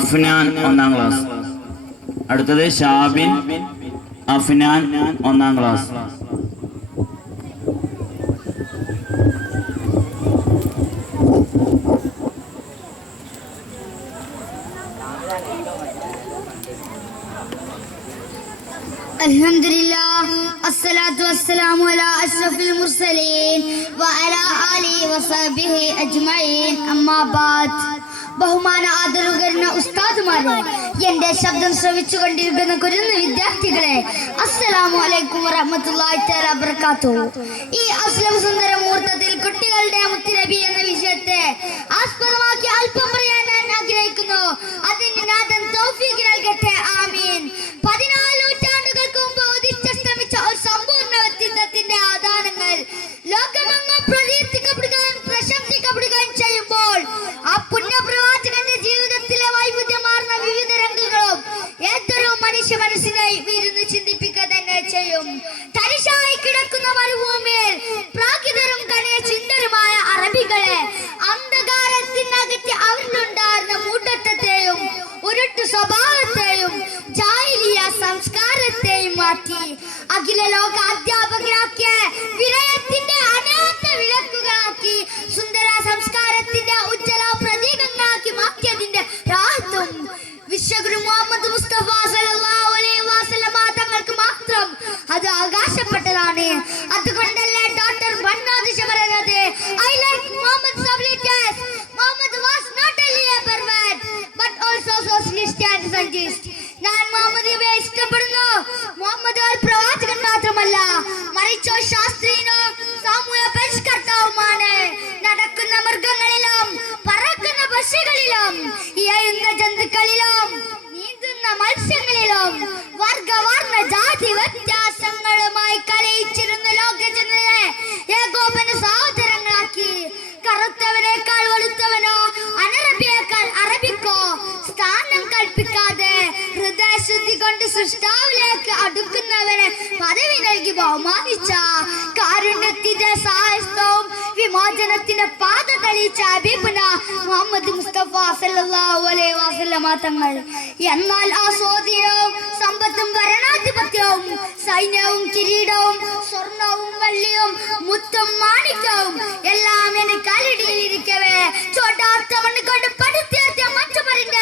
അഫ്നാൻ ഒന്നാം ക്ലാസ് അടുത്തത് ഷാബിൻ അഫ്നാൻ ഒന്നാം ക്ലാസ് الحمد لله الصلاة والسلام على أشرف المرسلين وعلى آله وصحبه أجمعين أما بعد ബഹുമാന ആദരവുകരുന്ന ഉസ്താദുമാരെ എന്റെ ശബ്ദം ശ്രവിച്ചു കൊണ്ടിരിക്കുന്ന കുരുന്ന് വിദ്യാർത്ഥികളെ അസ്സലാമു അലൈക്കും വറഹ്മത്തുള്ളാഹി ഈ അസ്ലം സുന്ദര മുഹൂർത്തത്തിൽ കുട്ടികളുടെ മുത്തുനബി എന്ന വിഷയത്തെ ആസ്പദമാക്കി അല്പം പറയാൻ ഞാൻ ആഗ്രഹിക്കുന്നു. അതിന് നാഥൻ തൗഫീഖ് നൽകട്ടെ. തരിശായി കിടക്കുന്ന മരുഭൂമിയിൽ പ്രാകൃതരും കണിയ ചിന്തരുമായ അറബികളെ അന്ധകാരത്തിനകത്ത് അവരിലുണ്ടായിരുന്ന മൂട്ടത്വത്തെയും ഉരുട്ടു സ്വഭാവത്തെയും ജാഹിലിയ സംസ്കാരത്തെയും മാറ്റി. അഖില ലോക അധ്യാപകരാക്കിയ വിനയത്തിന്റെ അവകാശപ്പെട്ടതാണ് അതുകൊണ്ടല്ലേ ഡോക്ടർ ബണ്ണാദിശ പറയുന്നത്? I like Muhammad സബ്ലിറ്റസ് Muhammad was not a pervert but also socialist and സഞ്ചിസ്റ്റ് ഞാൻ മുഹമ്മദിനെ ഇഷ്ടപ്പെടുന്നു. മുഹമ്മദ് ഒരു പ്രവാചകൻ മാത്രമല്ല മറിച്ചോ ശാസ്ത്രീയനോ സാമൂഹ്യ പരിഷ്കർത്താവുമാണ്. നടക്കുന്ന മൃഗങ്ങളിലും പറക്കുന്ന പക്ഷികളിലും ഇഴയുന്ന ജന്തുക്കളിലും നീന്തുന്ന മത്സ്യങ്ങളിലും വർഗവർണ ജാതി വ്യത്യാസങ്ങളുമായി കൽപ്പിക്കാതെ ഹൃദയശുദ്ധി കൊണ്ട് സൃഷ്ടാവിലേക്ക് അടുക്കുന്നവനെ പദവി നൽകി ബഹുമാനിച്ച കാരുണ്യത്തിന്റെ സാഹസവും വിമോചനത്തിന്റെ പാത തെളിയിച്ച അബീബുന മുഹമ്മദ് മുസ്തഫ സല്ലല്ലാഹു അലൈഹി വസല്ലമ തങ്ങൾ. എന്നാൽ ആ സ്വാധീനവും സമ്പത്തും ഭരണാധിപത്യവും സൈന്യവും കിരീടവും സ്വർണവും വെള്ളിയും മുത്തും മാണിക്യവും എല്ലാം എന്നെ കാലിടിയിലിരിക്കവേ ചോട്ടാത്ത കൊണ്ട് പടുത്തേർത്തിയ മറ്റു വീട്ടിൽ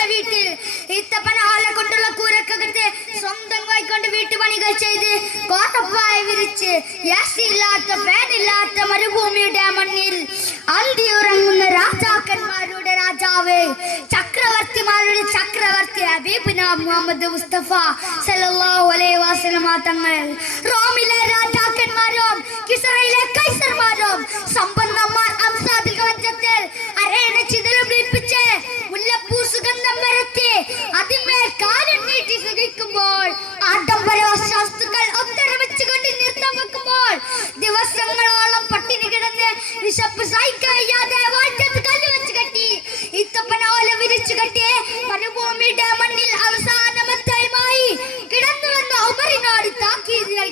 ഇത്തപ്പന ആല കൊണ്ടുള്ള കൂരക്കകത്ത് സ്വന്തം കൈകൊണ്ട് വീട്ടുപണികൾ ചെയ്ത് കോട്ടപ്പായ വിരിച്ച് യാസി ഇല്ലാത്ത ഫാൻ ഇല്ലാത്ത മരുഭൂമിയുടെ മണ്ണിൽ അന്തി ഉറങ്ങുന്ന രാജാക്കന്മാരുടെ രാജാവ് ചക്രവർത്തിമാരുടെ ചക്രവർത്തി ഹബീബിന മുഹമ്മദ് മുസ്തഫ സല്ലല്ലാഹു അലൈഹി വസല്ലമ തങ്ങൾ. റോമിലെ രാജാക്കന്മാരും കിസറയിലെ കൈസർമാരും സമ്പന്നമാർ അംസാദിൽ വഞ്ചത്തിൽ അരയണ ചിതലും ലഭിച്ച് മുല്ലപ്പൂ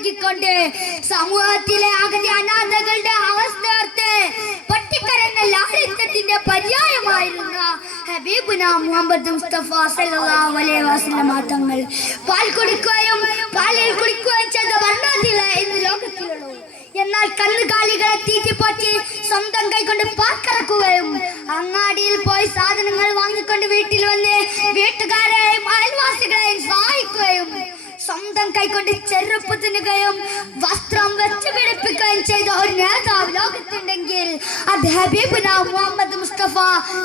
നൽകിക്കൊണ്ട് സമൂഹത്തിലെ അഗതി അനാഥകളുടെ അവസ്ഥ ഓർത്ത് പട്ടിക്കരന്ന ലാളിത്യത്തിന്റെ പര്യായമായിരുന്ന ഹബീബുന മുഹമ്മദ് മുസ്തഫ സല്ലല്ലാഹു അലൈഹി വസല്ലം തങ്ങൾ പാൽ കുടിക്കുകയും പാലിൽ കുടിക്കുകയും ചെയ്ത വർണാതില ഇന്ന് ലോകത്തിലുള്ളൂ. എന്നാൽ കന്നുകാലികളെ തീറ്റിപ്പോറ്റി സ്വന്തം കൈകൊണ്ട് പാർക്കിറക്കുകയും അങ്ങാടിയിൽ പോയി സാധനങ്ങൾ വാങ്ങിക്കൊണ്ട് വീട്ടിൽ വന്ന് വീട്ടുകാരെയും അയൽവാസികളെയും സഹായിക്കുകയും സ്വന്തം കൈകൊണ്ട് ചെറുപ്പ് തിന്നുകയും വസ്ത്രം വെച്ച് പിടിപ്പിക്കുകയും ചെയ്ത ഒരു നേതാവ് ലോകത്തുണ്ടെങ്കിൽ അത് ഹബീബുന മുഹമ്മദ് മുസ്തഫ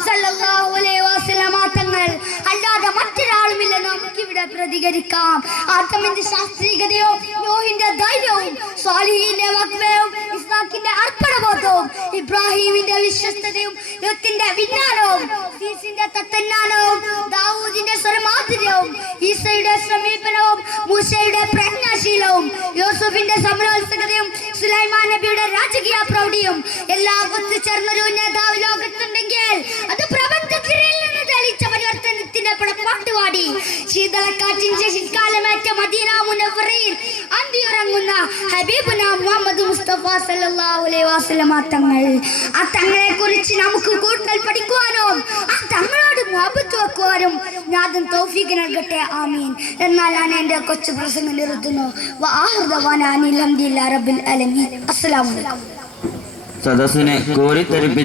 സല്ലല്ലാഹു അലൈഹി വസല്ലമ തങ്ങൾ അല്ലാതെ മറ്റൊരാളുമില്ല. നമുക്കിവിടെ പ്രതികരിക്കാം. ആർത്തമിന്റെ ശാസ്ത്രീയതയോ നോഹിന്റെ ധൈര്യവും സ്വാലിഹിന്റെ വക്വയും ഇസ്ലാഖിന്റെ അർപ്പണബോധവും ഇബ്രാഹിമിന്റെ വിശ്വസ്തതയും യുദ്ധത്തിന്റെ വിജ്ഞാനവും സീസിന്റെ തത്തന്നാനവും ദാവൂദിന്റെ സ്വരമാധുര്യവും ഈസയുടെ സമീപനവും മൂസയുടെ പ്രജ്ഞാശീലവും യോസഫിന്റെ സമരോത്സുകതയും സുലൈമാൻ നബിയുടെ രാജകീയ പ്രൗഢിയും എല്ലാം ഒത്തുചേർന്നൊരു നേതാവ് ലോകത്തുണ്ടെങ്കിൽ മദീന മുനവറയിൽ അന്തിയുറങ്ങുന്ന ഹബീബുന മുഹമ്മദ് മുസ്തഫ സല്ലല്ലാഹു അലൈഹി വസല്ലമ തങ്ങൾ. ആ തങ്ങളെ കുറിച്ച് നമുക്ക് കൂടുതൽ പഠിക്കുവാനും? ആ തങ്ങളോട് മുഹബത്ത് വെക്കുവാനും നാഥൻ തൗഫീഖ് നൽകട്ടെ ആമീൻ. എന്നാൽ ഞാൻ എന്റെ കൊച്ചു പ്രസംഗം നിർത്തുന്നു. വാഹൃദവാനാനി അലഹദില്ല റബ്ബിൽ അസ്സലാമു അലൈക്കും. സദസ്സിനെ കോരിത്തെറിപ്പി